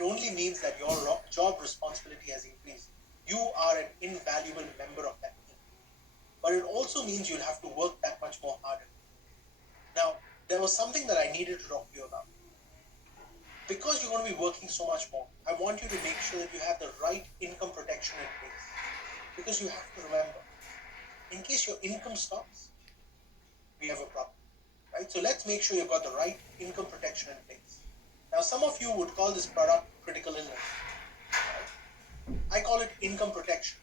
it only means that your job responsibility has increased. You are an invaluable member of that team. But it also means you'll have to work that much more harder. Now, there was something that I needed to talk to you about. Because you're going to be working so much more, I want you to make sure that you have the right income protection in place. Because you have to remember, in case your income stops, we have a problem, right? So let's make sure you've got the right income protection in place. Now, some of you would call this product critical illness. Right? I call it income protection.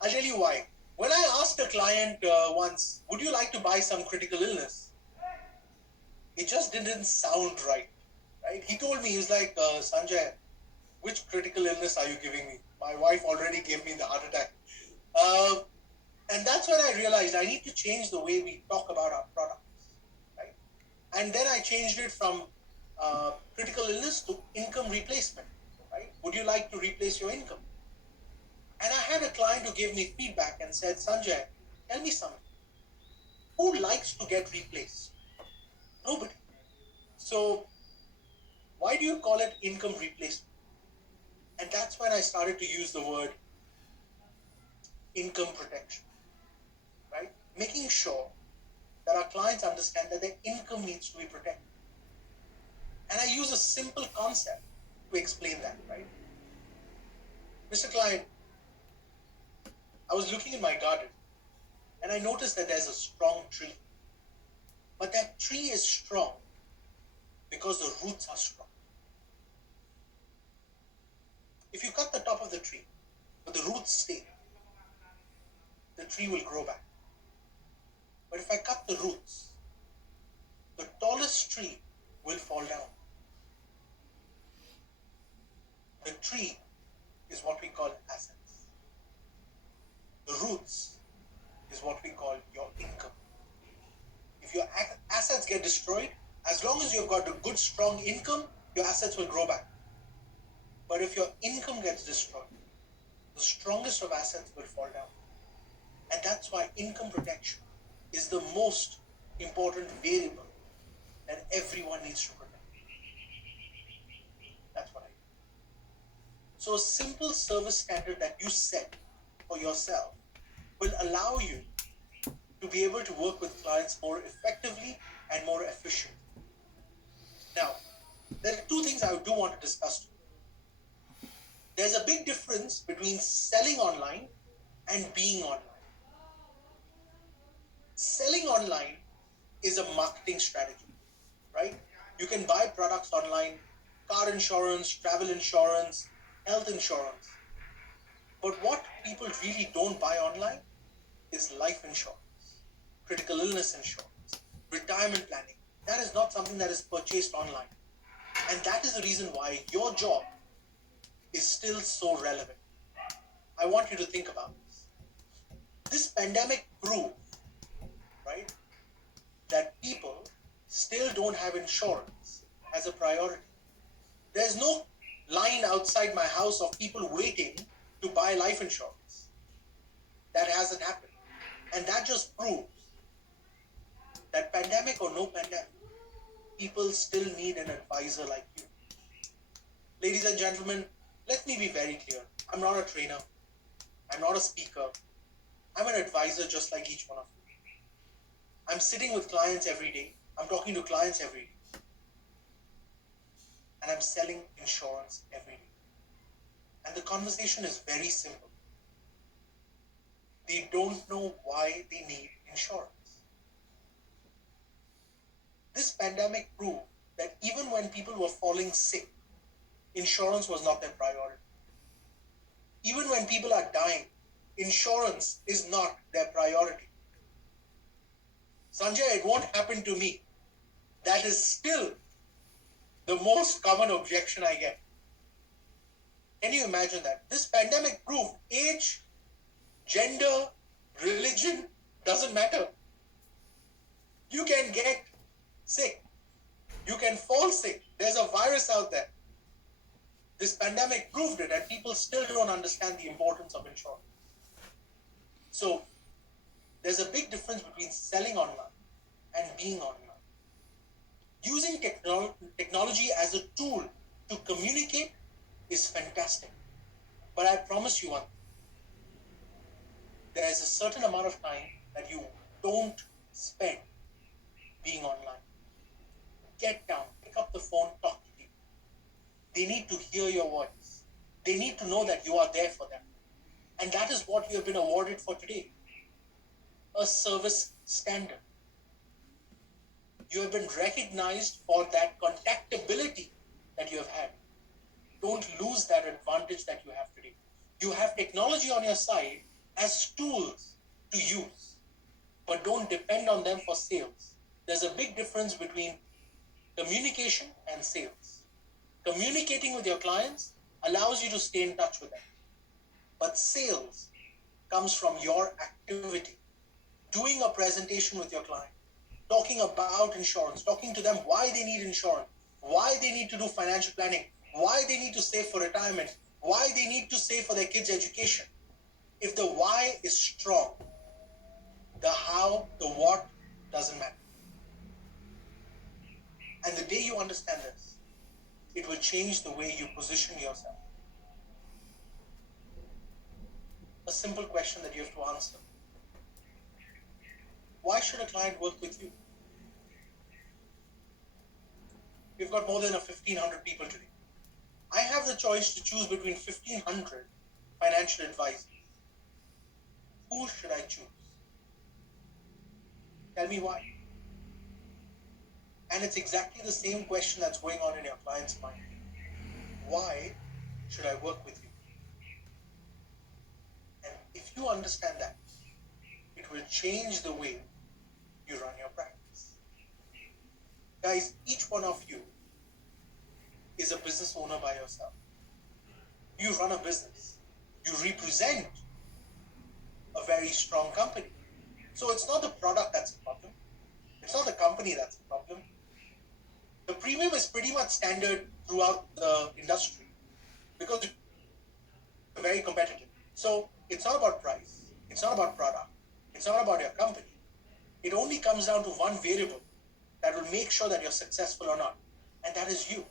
I'll tell you why. When I asked a client once, would you like to buy some critical illness? It just didn't sound right. Right? He told me, he's like, Sanjay, which critical illness are you giving me? My wife already gave me the heart attack. And that's when I realized I need to change the way we talk about our products. Right? And then I changed it from critical illness to income replacement. Right? Would you like to replace your income? And I had a client who gave me feedback and said, Sanjay, tell me something. Who likes to get replaced? Nobody. So why do you call it income replacement? And that's when I started to use the word income protection, right? Making sure that our clients understand that their income needs to be protected. And I use a simple concept to explain that, right? Mr. Client, I was looking in my garden and I noticed that there's a strong tree. But that tree is strong because the roots are strong. If you cut the top of the tree, but the roots stay, the tree will grow back. But if I cut the roots, the tallest tree will fall down. The tree is what we call assets. The roots is what we call your income. If your assets get destroyed, as long as you've got a good, strong income, your assets will grow back. But if your income gets destroyed, the strongest of assets will fall down. And that's why income protection is the most important variable that everyone needs to protect. That's what I do. So a simple service standard that you set for yourself will allow you to be able to work with clients more effectively and more efficiently. Now, there are two things I do want to discuss today. There's a big difference between selling online and being online. Selling online is a marketing strategy, right? You can buy products online, car insurance, travel insurance, health insurance. But what people really don't buy online is life insurance, critical illness insurance, retirement planning. That is not something that is purchased online. And that is the reason why your job is still so relevant. I want you to think about this. This pandemic proved, right, that people still don't have insurance as a priority. There's no line outside my house of people waiting to buy life insurance. That hasn't happened. And that just proves that pandemic or no pandemic, people still need an advisor like you. Ladies and gentlemen, let me be very clear. I'm not a trainer. I'm not a speaker. I'm an advisor just like each one of you. I'm sitting with clients every day. I'm talking to clients every day. And I'm selling insurance every day. And the conversation is very simple. They don't know why they need insurance. This pandemic proved that even when people were falling sick, insurance was not their priority. Even when people are dying, insurance is not their priority. Sanjay, it won't happen to me. That is still the most common objection I get. Can you imagine that? This pandemic proved age, gender, religion doesn't matter. You can get sick. You can fall sick. There's a virus out there. This pandemic proved it, and people still don't understand the importance of insurance. So there's a big difference between selling online and being online. Using technology as a tool to communicate is fantastic. But I promise you one, there is a certain amount of time that you don't spend being online. Get down, pick up the phone, talk to people. They need to hear your voice. They need to know that you are there for them. And that is what you have been awarded for today. A service standard. You have been recognized for that contactability that you have had. Don't lose that advantage that you have today. You have technology on your side as tools to use, but don't depend on them for sales. There's a big difference between communication and sales. Communicating with your clients allows you to stay in touch with them. But sales comes from your activity. Doing a presentation with your client, talking about insurance, talking to them why they need insurance, why they need to do financial planning, why they need to save for retirement, why they need to save for their kids' education. If the why is strong, the how, the what doesn't matter. And the day you understand this, it will change the way you position yourself. A simple question that you have to answer. Why should a client work with you? We've got more than 1,500 people today. I have the choice to choose between 1,500 financial advisors. Who should I choose? Tell me why. And it's exactly the same question that's going on in your client's mind. Why should I work with you? And if you understand that, it will change the way you run your practice. Guys, each one of you is a business owner by yourself. You run a business. You represent a very strong company. So it's not the product that's a problem. It's not the company that's a problem. The premium is pretty much standard throughout the industry because it's very competitive. So it's not about price. It's not about product. It's not about your company. It only comes down to one variable that will make sure that you're successful or not. And that is you.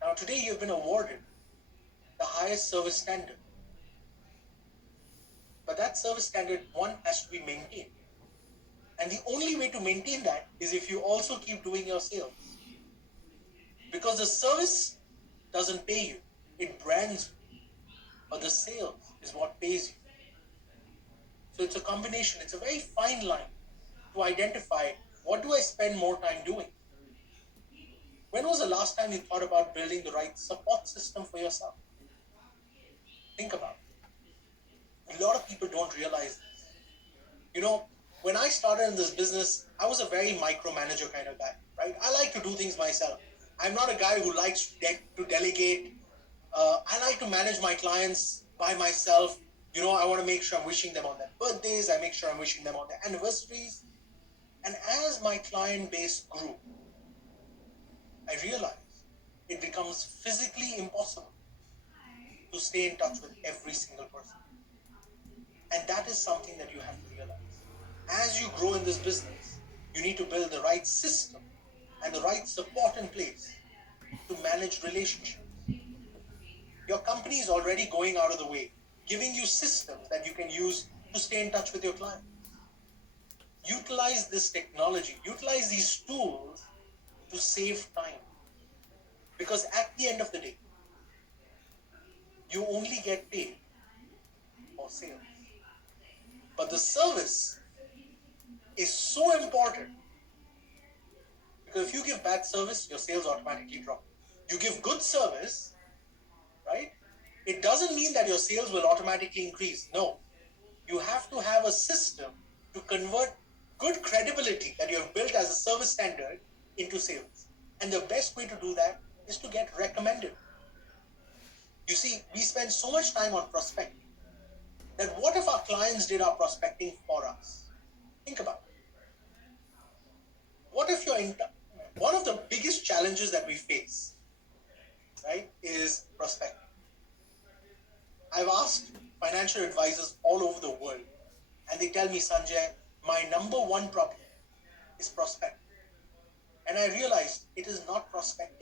Now today you've been awarded the highest service standard. But that service standard, one, has to be maintained. And the only way to maintain that is if you also keep doing your sales. Because the service doesn't pay you, it brands you. But the sales is what pays you. So it's a combination, it's a very fine line to identify what do I spend more time doing. When was the last time you thought about building the right support system for yourself? Think about it. A lot of people don't realize this. You know, when I started in this business, I was a very micromanager kind of guy, right? I like to do things myself. I'm not a guy who likes to delegate. I like to manage my clients by myself. You know, I want to make sure I'm wishing them on their birthdays. I make sure I'm wishing them on their anniversaries. And as my client base grew, I realized it becomes physically impossible to stay in touch with every single person. And that is something that you have to realize. As you grow in this business, you need to build the right system and the right support in place to manage relationships. Your company is already going out of the way, giving you systems that you can use to stay in touch with your clients. Utilize this technology, utilize these tools to save time. Because at the end of the day, you only get paid for sales. But the service is so important because if you give bad service, your sales automatically drop. You give good service, right? It doesn't mean that your sales will automatically increase. No. You have to have a system to convert good credibility that you have built as a service standard into sales. And the best way to do that is to get recommended. You see, we spend so much time on prospecting that what if our clients did our prospecting for us? Think about it. What if one of the biggest challenges that we face, right, is prospecting. I've asked financial advisors all over the world, and they tell me, Sanjay, my number one problem is prospecting. And I realized it is not prospecting.